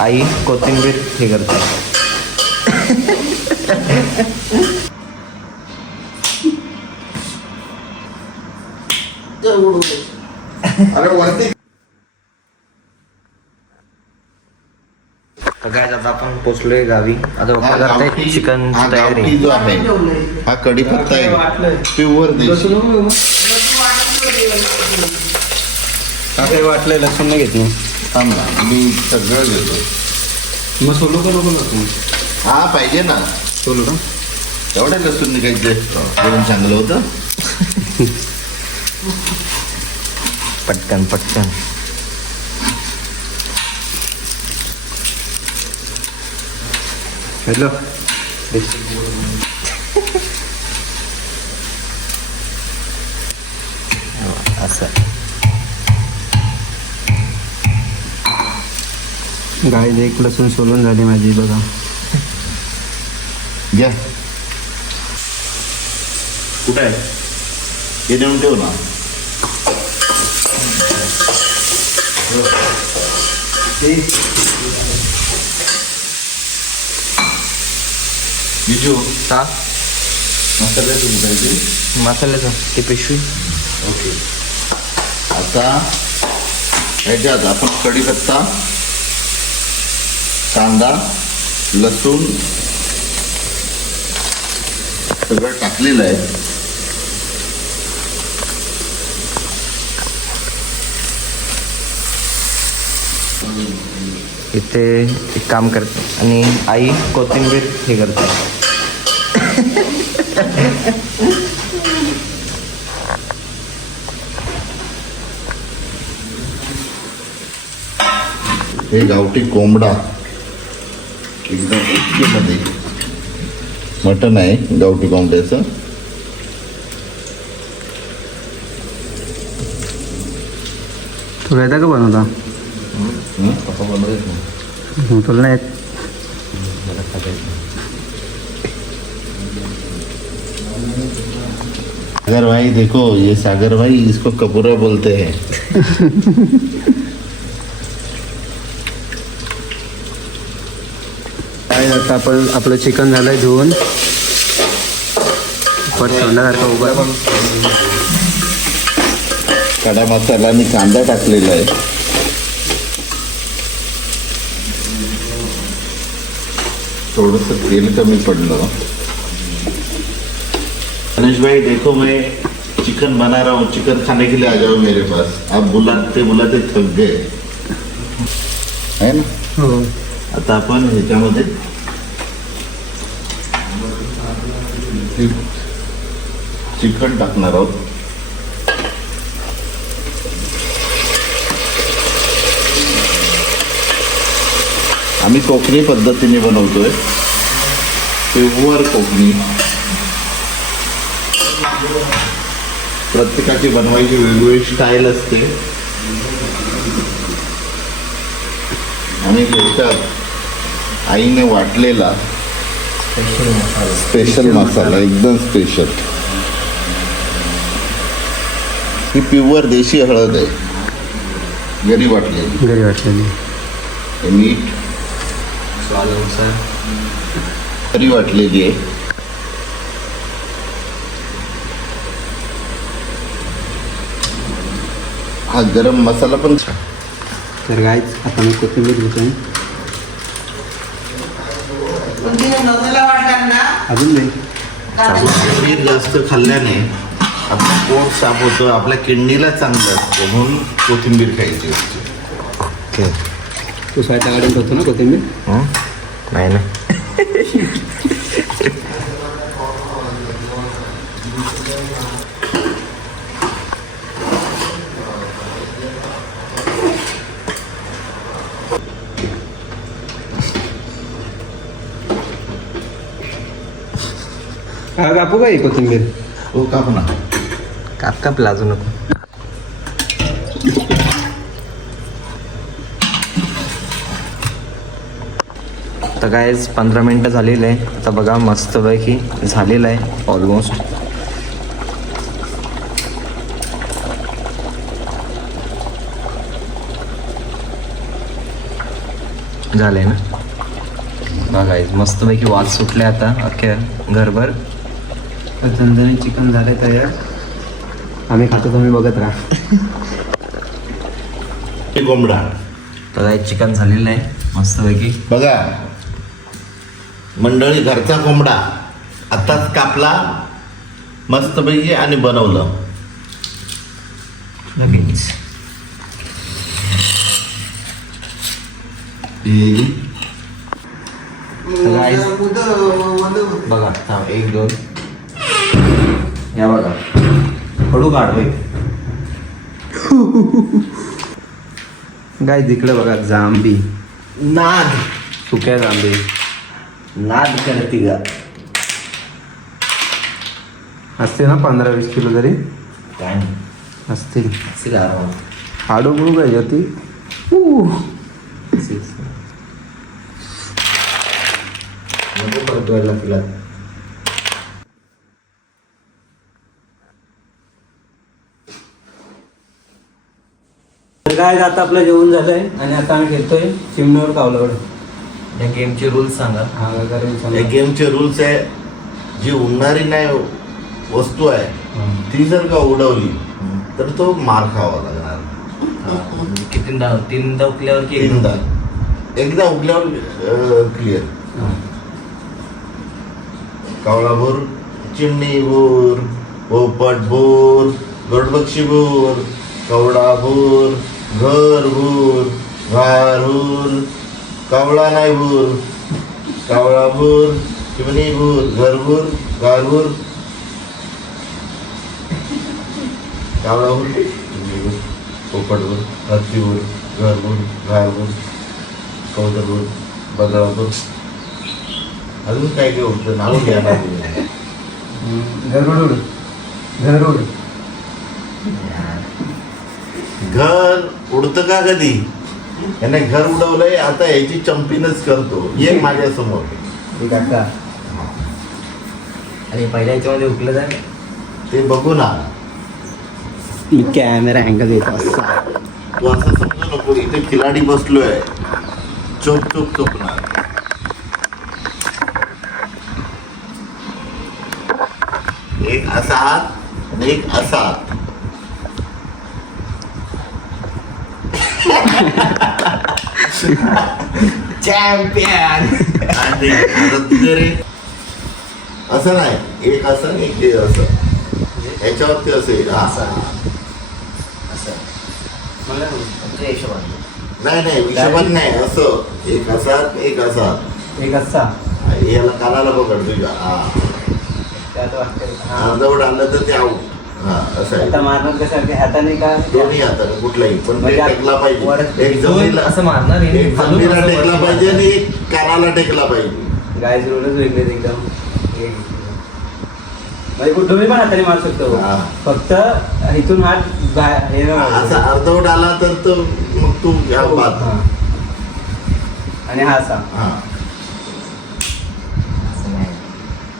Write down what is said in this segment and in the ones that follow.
आई कोथिंबीर हे करते. अरे वरती काय आता आपण पोचलोय गावी. आता पप्पा करताय चिकन हा तयारी. गावठी जो आहे हा कढीपत्ता आहे प्युअर देशी. काय वाटलंय लसूण नाही घेतलं थांब ना, मी सगळं घेतो. मग सोलो का नको तू हा पाहिजे ना, सोलो का एवढ्या लसूण निघायचे जेवण चांगलं होतं. पटकन पटकन. हॅलो असं गाय एक लसूण सोलून झाली माझी बघा. घ्या कुठं आहे हे देऊन ठेव ना. बिजू का मसाल्याचं कुठायचे मसाल्याचं ती पिशवी. ओके. आता ह्याच्यात आपण कढीपत्ता, कांदा, लसूण सगळं टाकलेलं आहे. इथे एक काम करते आणि आई कोथिंबीर हे करते. हे गावठी कोंबडा एकदम मध्ये मटण आहे गावठी कोंबड्याचं. तुला येतं का बनवता? पप्पा बनवत नाही. तुला नाही येत? सागर भाई देखो, ये सागर भाई इसको कपूरा बोलते हैं. काय आता आपण आपलं चिकन झालंय धुवून पण सोडण्यासारखं उभं. खडा मसाला आणि कांदा टाकलेला आहे. थोडस तेल कमी पडलं. गणेश भाई देखो, मैं चिकन बना रहा हूँ, चिकन खाने के लिए आ जाओ मेरे पास. आप बुलाते बुलाते थक गए है ना. हो. आता आपण ह्याच्यामध्ये चिकन टाकणार आहोत. आम्ही कोकणी पद्धतीने बनवतोय, प्युअर कोकणी. प्रत्येकाची बनवायची वेगवेगळी स्टाईल असते आणि त्याच्यात आईने वाटलेला स्पेशल मसाला, एकदम स्पेशल. ही प्युअर देशी हळद आहे, घरी वाटलेली. घरी वाटलेली. हे मीठ स्वादानुसार घरी वाटलेली आहे. हा गरम मसाला पण तर गाईच आता मी कोथिंबीर घेतोय. अजून नाही. पनीर जास्त खाल्ल्याने आपलं पोट साफ होतं, आपल्या किडनीला चांगलं असतं, म्हणून कोथिंबीर खायची असते. ओके. तू साईडला काढून ठेवतो ना कोथिंबीर? नाही ना. हा कापू का ही कोथिंबीर? हो काप ना. काप लाजू नको. आता काय 15 मिनटं झालेलं आहे. आता बघा मस्तपैकी झालेलं आहे ऑलमोस्ट. झालंय ना बघा मस्तपैकी वास सुटले आता अख्ख्या घरभर. तर झणझणीत चिकन झालंय तयार. आम्ही खातो तुम्ही बघत राहा. हे कोंबडा तर चिकन झालेलं आहे मस्तपैकी. बघा मंडळी, घरचा कोंबडा आताच कापला मस्तपैकी आणि बनवलं लगेच. बघा थांब 1 2 या बघा हळू काढ. गाय तिकडे बघा जांबी, नाद सुक्या जांबी. नाद करते ग. असते ना 15-20 किलो तरी काय नाही असतील. असेल आरामात. हाडू गुळू काय होती. नको परत धुवायला तिला. काय आता आपलं जेवण झालंय आणि आता आम्ही खेळतोय चिमणीवर कावलावड. या गेमचे रूल्स सांगा. हा या गेमचे रूल्स आहे, जी उडणारी नाही वस्तू आहे ती जर का उडवली तर तो मार खावा लागणार. म्हणजे तीनदा उकल्यावर की एकदा उठल्यावर क्लिअर. कावळा बोर, चिमणी बोर, पोपट बोर, गरुडपक्षी बोर, कवडा बोर, घर बोर, घार बोर, कावळा नाही बोर, कावळा बोर, चिमणी बोर, घर बोर, घार बोर, कावळा बोर, चिमणी बोर, पोपट बोर, हत्ती बोर, घर बोर, घार बोर, कौदर बोर, बगळा बोर. अजून काय काय उठतं नाव घ्या ना. गरुड गरुड घर उडतं का कधी? याने घर उडवलंय, आता याची चंपीनच करतो. ये माझ्या समोर काका. आणि पहिल्या याच्यामध्ये उकलं जाय ते बघू ना. मी कॅमेरा अँगल येतो असा. तू असं समजू नको इथे खिलाडी बसलोय चोप चोप चोपणार. एक असा हात आणि एक असा हात. चॅम्पियन. आणि आता तुझे रे असं नाही, एक असं आणि एक असं ह्याच्यावरती असेल. नाही नाही हिशोबाने नाही, असं एक असा एक असा. एक असा याला कानाला पकड तुझ्या. अर्धवट आणलं तर ते आऊट. हा असं आहे. आता मारणार कसं हाताने का दोन्ही हाताने कुठलाही पण ते टेकला पाहिजे. एक जमिनीला असं मारणार एक जमिनीला टेकला पाहिजे आणि एक कानाला टेकला पाहिजे. गाय रोडच वेगळे एकदम. म्हणजे कुठूनही पण हाताने मारू शकतो. हा. फक्त इथून हात हे असा अर्धवट आला तर तो मग तू घ्या बाद. हा. आणि हा असा हा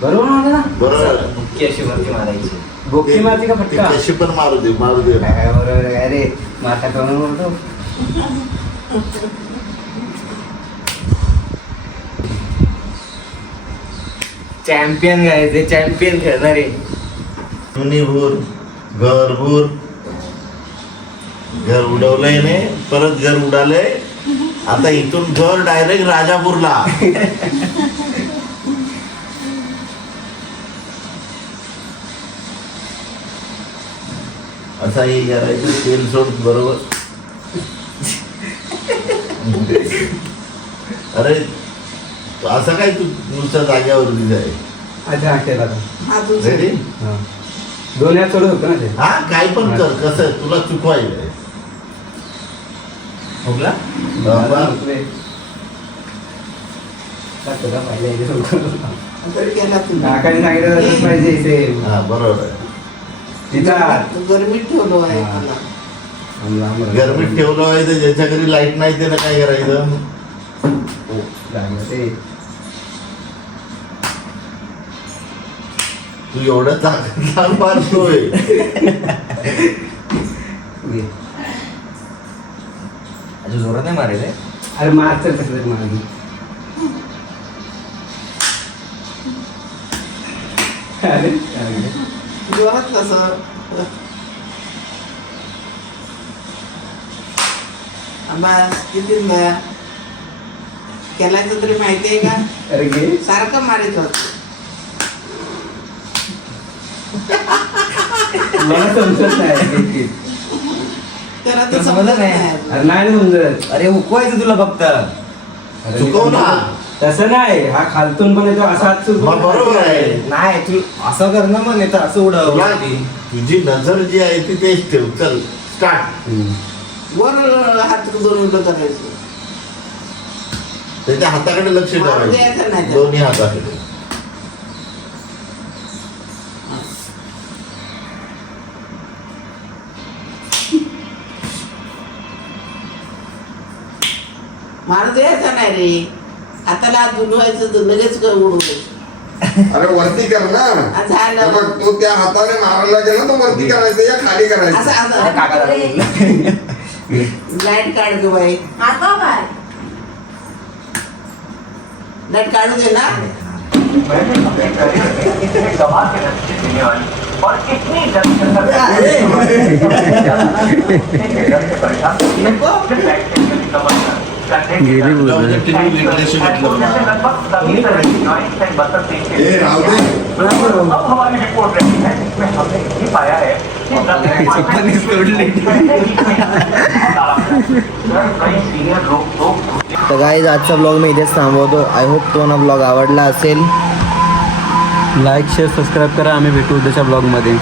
बरोबर म्हणलं ना. बरोबर. मुख्य अशी वरती मारायची. बोकी मारती का ते फटका. कशी पण मारू दे मारू दे. काय बरोबर आहे. अरे माथा कोण बोलतो. चॅम्पियन काय ते चॅम्पियन खेळणार आहे. भूर घर भूर घर उडवलंय ने परत घर उडालंय. आता इथून घर डायरेक्ट राजापूरला. असाही करायचं. तेल सोड बरोबर. अरे असं काय तू नुसत्या जाग्यावरती जाय. अच्छा केला रेडी. दोन यात सोडत होतं ना ते. हा काय पण कर. कसं आहे तुला चुकवायचंय. हुकला काकाने सांगितलं तसंच पाहिजे इथे. हा बरोबर आहे. तिथं गरमीत ठेवलो आहे हा. मला. गरमीत ठेवलं आहे तर ज्याच्या घरी लाईट नाही त्यानं काय करायचं. ते तू एवढं चांगला मारतोय. अजून जोरात नाही मारेल. अरे मारचं कसं तरी मारली. अरे अरे. जोरात कसं बस किती केलायचं तरी माहिती आहे का? अरे घे. सारखं मारित होत. मला समजत नाही. त्याला तर समजत नाही. अरे नाही समजत. अरे हुकवायचं तुला फक्त. अरे चुकव ना. तसं नाही, हा खालतून पण येतो असा हात चुकवून. मग बरोबर आहे. नाही तू असं कर ना मग नाही तर असं उडव. तुला तुझी नजर जी आहे ती तेच ठेव. चल स्टार्ट. वर हात दोन उलट करायचं. त्याच्या हाताकडे लक्ष मारू द्यायचं ठेवायचं. नाही. दोन्ही हाताकडे. मारू द्यायचं नाही रे. हाताला हात दुलवायचं तर लगेच उडवायचं. अरे वरती कर ना. झालं. हे बघ, तो त्या हाताने मारायला गेला तर वरती करायचं या खाली असं करायचं. असं लाईट काढ गं बाई. लाईट काढू दे ना. नको. ए राहू दे. अब हमारी रिपोर्ट रही है जिसमें हमने ये पाया है कि कई सीनियर लोग तर गाईज आजचा ब्लॉग मी इथेच थांबवतो. आय होप तुम्हाला ब्लॉग आवडला असेल. लाईक शेअर सबस्क्राईब करा. आम्ही भेटू उद्याच्या ब्लॉगमध्ये.